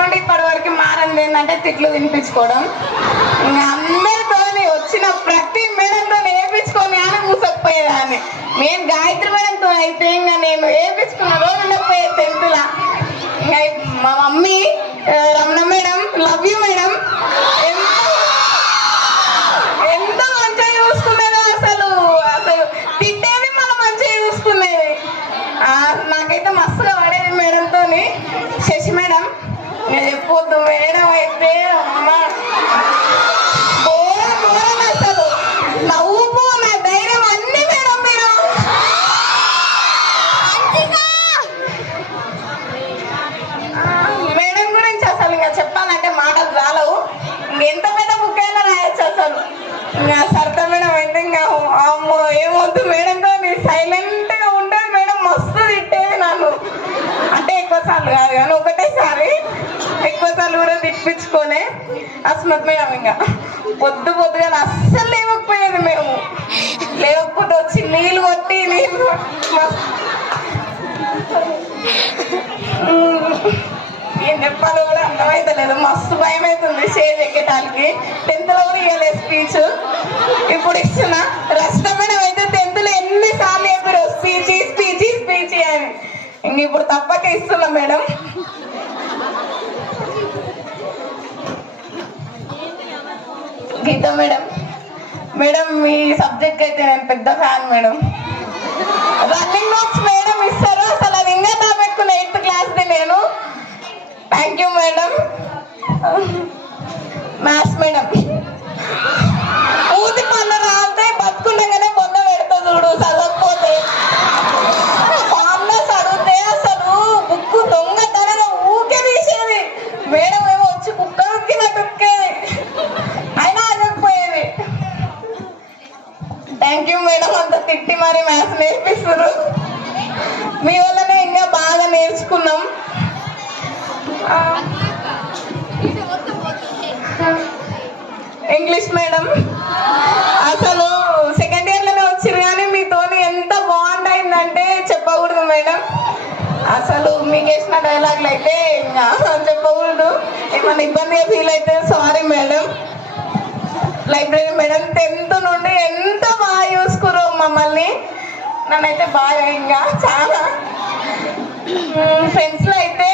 నుండి ఇప్పటి వరకు మారంది ఏంటంటే తిట్లు తినిపించుకోవడం. ఇంకా అందరితో వచ్చిన ప్రతి మేడంతో వేయించుకొని అని కూసకపోయేదాన్ని. మేము గాయత్రి మేడంతో అయితే ఇంకా నేను వేయించుకున్న రోజు ఉండకపోయే 10th లా. ఇంకా మా mummy Ramana madam, love you madam, ఎంతో మంచిగా చూసుకునేది. అసలు అసలు తిట్టేది మనం మంచిగా చూసుకునేది. నాకైతే మస్తుగా పడేది మేడంతో. శశి మేడం నేను చెప్పొద్దు, మేడం అయితే అమ్మ అసలు నవ్వుకు నా ధైర్యం అన్ని మేడం. మీరు మేడం గురించి అసలు ఇంకా చెప్పాలంటే మాటలు రాలవు. ఎంత పెద్ద బుక్ అయినా రాయొచ్చు అసలు. ఇంకా సరిత మేడం అయితే ఇంకా అమ్మో ఏమొద్దు మేడంతో సైలెంట్ గా ఉంటుంది మేడం. మస్తు తిట్టేది నన్ను. అంటే ఎక్కువ సార్లు కాదు కానీ ఒకటేసారి ఎక్కువ సార్లు కూడా తిప్పించుకోలే. అస్మత్ మేడం ఇంకా పొద్దుగా అస్సలు లేవకపోయేది. మేము లేవకపోతే వచ్చి నీళ్ళు కొట్టి ఏం చెప్పాలో కూడా అర్థమైతే లేదు. మస్తు భయం అవుతుంది స్టేజ్ ఎక్కడానికి. 10th లో కూడా ఇవ్వలేదు స్పీచ్. ఇప్పుడు ఇస్తున్నా. రష్ట మేడం అయితే 10th లో ఎన్నిసార్లు చెప్పారు స్పీచ్ స్పీచ్ స్పీచ్ అని. ఇంక ఇప్పుడు తప్పక ఇస్తున్నా మేడం. గీత మేడం, మేడం మీ సబ్జెక్ట్ అయితే నేను పెద్ద fan madam. Running notes madam ఇస్తారు, అసలు అది ఇంకా దాపెట్టుకున్న 8th క్లాస్ది నేను. Thank you madam. Maths madam ఊది పనులు రాలితే బతుకుండగానే పొంద పెడతా చూడు చదవకపోతే. ఫార్ములాస్ అడిగితే అసలు బుక్కు దొంగతనంగా ఊకే తీసేది. మేడం ఏమో వచ్చి కుక్క ఉక్కినట్టుక్కేది, అయినా అనకపోయేది. థ్యాంక్ యూ మేడం, అంత తిట్టి మరి మ్యాథ్స్ నేర్పిస్తారు. మీ వల్లనే ఇంకా బాగా నేర్చుకున్నాం. ఇంగ్లీష్ మేడం అసలు సెకండ్ ఇయర్ లోనే వచ్చిరు కానీ మీతో ఎంత బాండ్ అయిందంటే చెప్పకూడదు మేడం. అసలు మీకు వేసిన డైలాగులు అయితే చెప్పకూడదు. ఏమన్నా ఇబ్బందిగా ఫీల్ అయితే sorry madam. Library madam 10th నుండి ఎంత బాగా చూసుకురు మమ్మల్ని. నన్నైతే బాగా ఇంకా చాలా. ఫ్రెండ్స్ లో అయితే